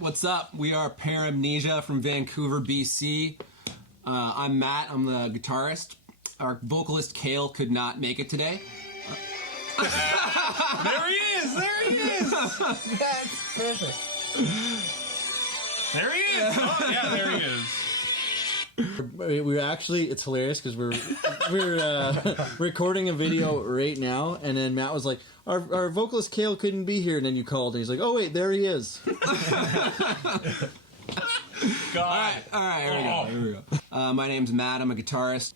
What's up? We are Param-Nesia from Vancouver BC. I'm Matt. I'm the guitarist. Our vocalist Cayle could not make it today. There he is! There he is! That's perfect. There he is! Oh, yeah, there he is. We're actually, it's hilarious because we're recording a video right now, and then Matt was like, our vocalist Cayle couldn't be here, and then you called, and he's like, oh wait, there he is. All right, here we go. My name's Matt. I'm a guitarist.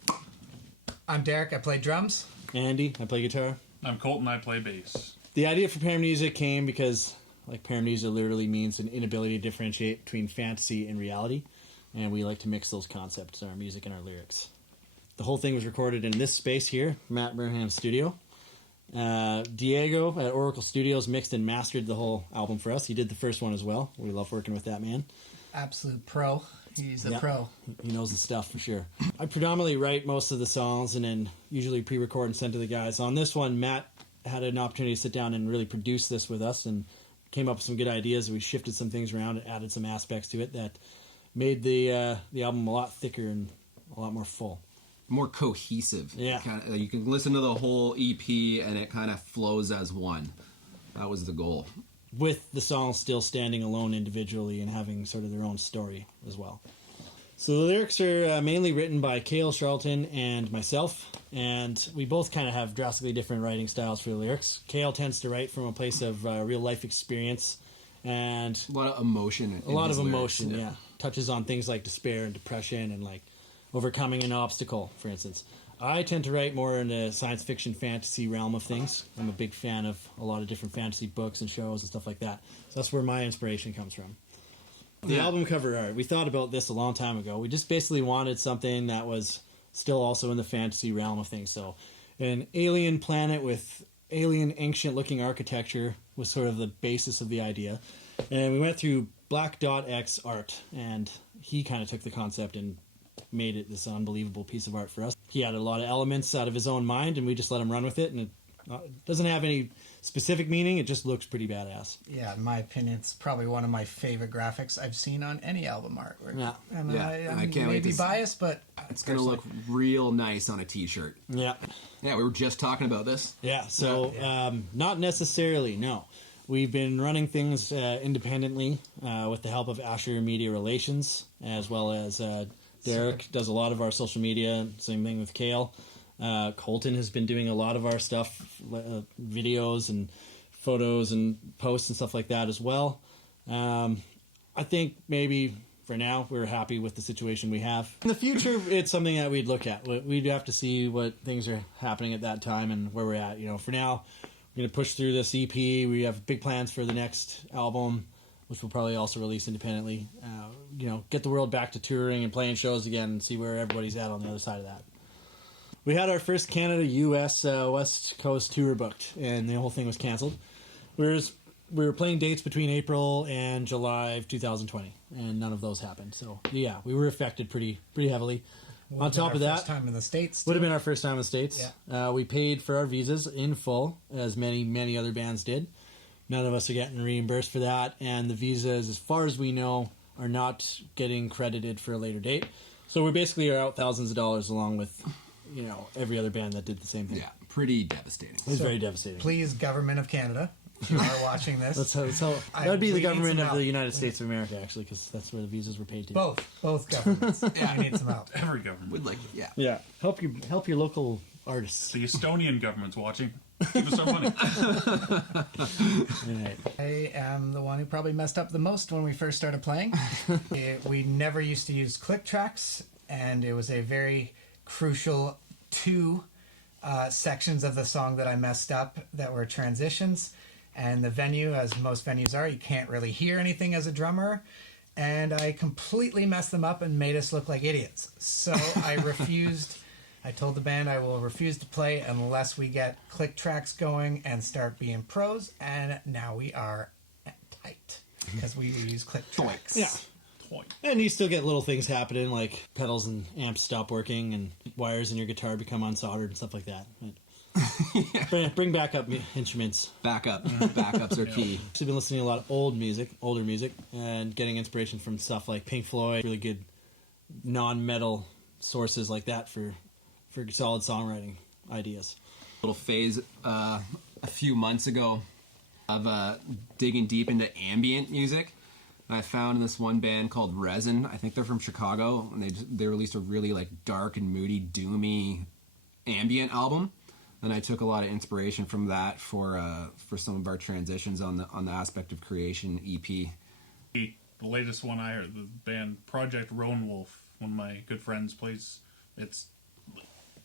I'm Derek. I play drums. Andy, I play guitar. I'm Colton. I play bass. The idea for ParamNesia came because, like, ParamNesia literally means an inability to differentiate between fantasy and reality, and we like to mix those concepts in our music and our lyrics. The whole thing was recorded in this space here, Matt Burnham's studio. Diego at Oracle Studios mixed and mastered the whole album for us. He did the first one as well. We love working with that man. Absolute pro. He's a pro. He knows the stuff for sure. I predominantly write most of the songs and then usually pre-record and send to the guys. On this one, Matt had an opportunity to sit down and really produce this with us and came up with some good ideas. We shifted some things around and added some aspects to it that made the album a lot thicker and a lot more full. More cohesive. Yeah. You can listen to the whole EP and it kind of flows as one. That was the goal. With the songs still standing alone individually and having sort of their own story as well. So the lyrics are mainly written by Cayle Charlton and myself, and we both kind of have drastically different writing styles for the lyrics. Cayle tends to write from a place of real life experience and a lot of emotion. Yeah. Touches on things like despair and depression and like overcoming an obstacle, for instance. I tend to write more in the science fiction fantasy realm of things. I'm a big fan of a lot of different fantasy books and shows and stuff like that. So that's where my inspiration comes from. The album cover art, we thought about this a long time ago. We just basically wanted something that was still also in the fantasy realm of things. So an alien planet with alien ancient looking architecture was sort of the basis of the idea. And we went through Black Dot X art, and he kind of took the concept and made it this unbelievable piece of art for us. He had a lot of elements out of his own mind, and we just let him run with it, and it doesn't have any specific meaning. It just looks pretty badass. Yeah, in my opinion, it's probably one of my favorite graphics I've seen on any album artwork. Yeah. And I can't may wait be to biased, but it's going to look real nice on a t-shirt. Yeah. Yeah, we were just talking about this. Yeah, so not necessarily, no. We've been running things independently with the help of Asher Media Relations, as well as Derek does a lot of our social media. Same thing with Cayle. Colton has been doing a lot of our stuff, videos and photos and posts and stuff like that as well. I think maybe for now we're happy with the situation we have. In the future, it's something that we'd look at. We'd have to see what things are happening at that time and where we're at. You know, for now, we're going to push through this EP. We have big plans for the next album, which we'll probably also release independently. Get the world back to touring and playing shows again and see where everybody's at on the other side of that. We had our first Canada-US West Coast tour booked, and the whole thing was canceled. We were playing dates between April and July of 2020, and none of those happened. So, yeah, we were affected pretty heavily. On top of that, first time in the States. Would have been our first time in the States. Yeah. We paid for our visas in full, as many other bands did. None of us are getting reimbursed for that, and the visas, as far as we know, are not getting credited for a later date. So we basically are out thousands of dollars along with, every other band that did the same thing. Yeah, pretty devastating. It was very devastating. Please, Government of Canada, if you are watching this. That would be the government of the United States of America, actually, because that's where the visas were paid to. Both governments. Yeah. We need some help. Every government. Would like, Yeah, help your local artists. The Estonian government's watching. Give us our money. Right. I am the one who probably messed up the most when we first started playing. We never used to use click tracks, and it was a very crucial two sections of the song that I messed up that were transitions. And the venue, as most venues are, you can't really hear anything as a drummer. And I completely messed them up and made us look like idiots. So I refused. I told the band I will refuse to play unless we get click tracks going and start being pros. And now we are tight because we use click tracks. Yeah. And you still get little things happening, like pedals and amps stop working and wires in your guitar become unsoldered and stuff like that. But Bring backup instruments. Backups are key. I've been listening to a lot of older music, and getting inspiration from stuff like Pink Floyd, really good non-metal sources like that for solid songwriting ideas. Little phase a few months ago of digging deep into ambient music. And I found this one band called Resin. I think they're from Chicago, and they released a really like dark and moody, doomy ambient album. And I took a lot of inspiration from that for some of our transitions on the Aspect of Creation EP. The latest one I heard, the band Project Roan Wolf, one of my good friends plays. It's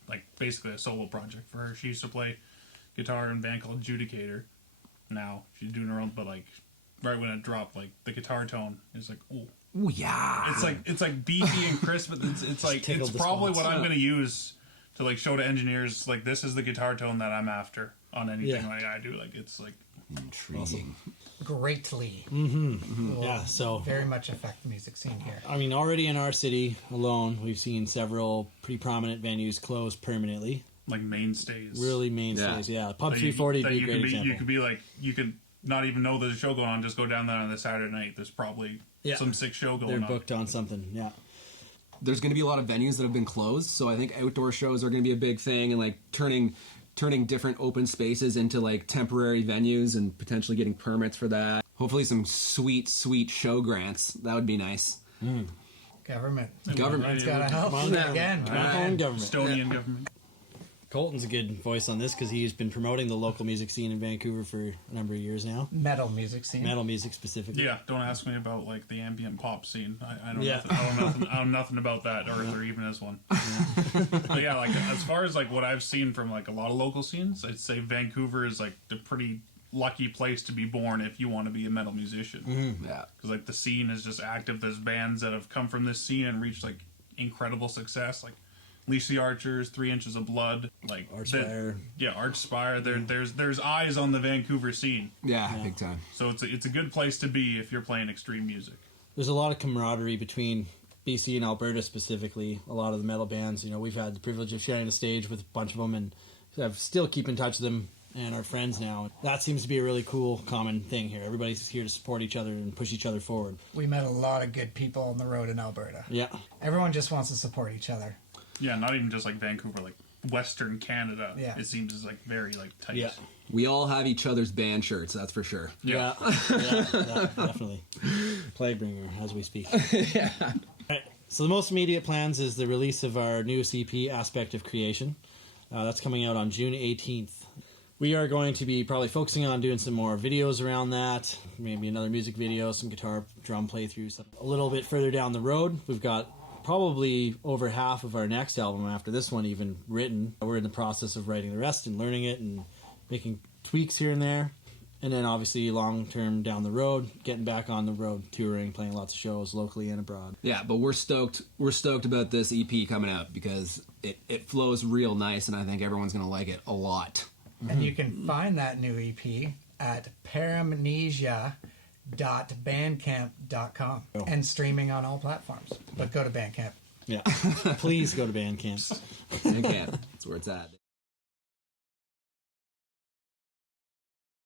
like basically a solo project for her. She used to play guitar in a band called Judicator. Now she's doing her own, but like right when it dropped, like the guitar tone is like, ooh. Ooh, yeah. It's like beefy and crisp, but it's like it's probably what I'm gonna use to like show to engineers, like this is the guitar tone that I'm after on anything like I do. Like it's like intriguing. Awesome. Greatly. Yeah, so very much affect the music scene here. I mean, already in our city alone, we've seen several pretty prominent venues close permanently. like mainstays. Really mainstays, yeah. Pub 340 would be a great example. You could be like, you could not even know there's a show going on, just go down there on the Saturday night. There's probably some sick show going on. They're booked on something, yeah. There's going to be a lot of venues that have been closed, so I think outdoor shows are going to be a big thing, and like turning different open spaces into like temporary venues and potentially getting permits for that. Hopefully some sweet show grants. That would be nice. Government. Government's got to help again. Government. Estonian government. Colton's a good voice on this because he's been promoting the local music scene in Vancouver for a number of years now. Metal music scene. Metal music specifically. Yeah, don't ask me about like the ambient pop scene. I know nothing about that, or there even is one. But yeah, like as far as like what I've seen from like a lot of local scenes, I'd say Vancouver is like the pretty lucky place to be born if you want to be a metal musician. Yeah, because like the scene is just active. There's bands that have come from this scene and reached like incredible success, like Leash the Archers, 3 Inches of Blood, like Archspire. Archspire. There's eyes on the Vancouver scene. Yeah, big time. So it's a good place to be if you're playing extreme music. There's a lot of camaraderie between BC and Alberta specifically. A lot of the metal bands, we've had the privilege of sharing the stage with a bunch of them, and I've still keep in touch with them and are friends now. That seems to be a really cool common thing here. Everybody's here to support each other and push each other forward. We met a lot of good people on the road in Alberta. Yeah. Everyone just wants to support each other. Yeah, not even just like Vancouver, like Western Canada. Yeah. It seems is like very like tight. Yeah. We all have each other's band shirts, that's for sure. Yeah, definitely. Plaguebringer as we speak. Yeah. All right, so the most immediate plans is the release of our newest EP, Aspect of Creation. That's coming out on June 18th. We are going to be probably focusing on doing some more videos around that, maybe another music video, some guitar, drum playthroughs. A little bit further down the road, we've got probably over half of our next album after this one even written. We're in the process of writing the rest and learning it and making tweaks here and there. And then obviously long term down the road, getting back on the road, touring, playing lots of shows locally and abroad. Yeah, but we're stoked about this EP coming out because it flows real nice, and I think everyone's going to like it a lot. And you can find that new EP at ParamNesia.bandcamp.com and streaming on all platforms. But go to Bandcamp. Yeah. Please go to Bandcamp. Bandcamp, that's where it's at.